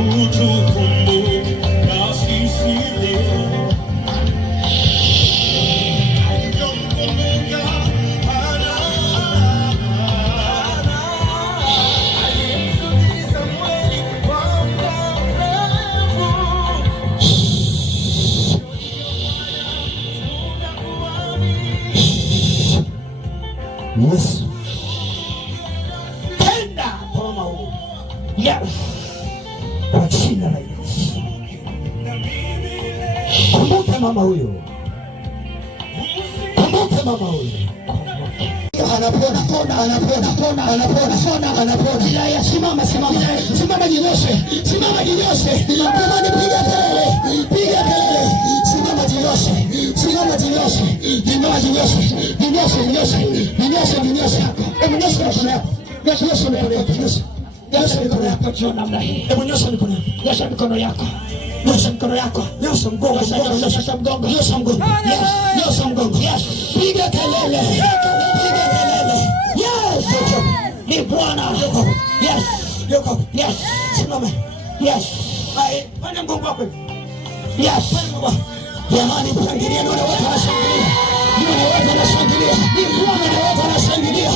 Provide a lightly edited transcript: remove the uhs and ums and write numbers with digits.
utukumbuke na sisi leo. Yesu tenda kwa maombi. Yes. Kwa jina la Yesu. Kumbuka mama huyo. Kumbuka mama huyo. Anapona, anapona. Haya, simama, jinyoshe. Simama, jinyoshe. Kama nipiga kelele. Simama, jinyoshe. Nyosha mikono yako juu namna hii. Hebu nyosha mikono yako. Nyosha mikono yako. Nyosha mgongo. Nyosha mgongo. Yes. Piga kelele. Yes. Ni Bwana. Yes. Simama. Yes. Fanya mgongo wako. Yes. Jamani, mshangilie, ndio watu wanashangilia. Ni Bwana, ndio watu wanashangilia.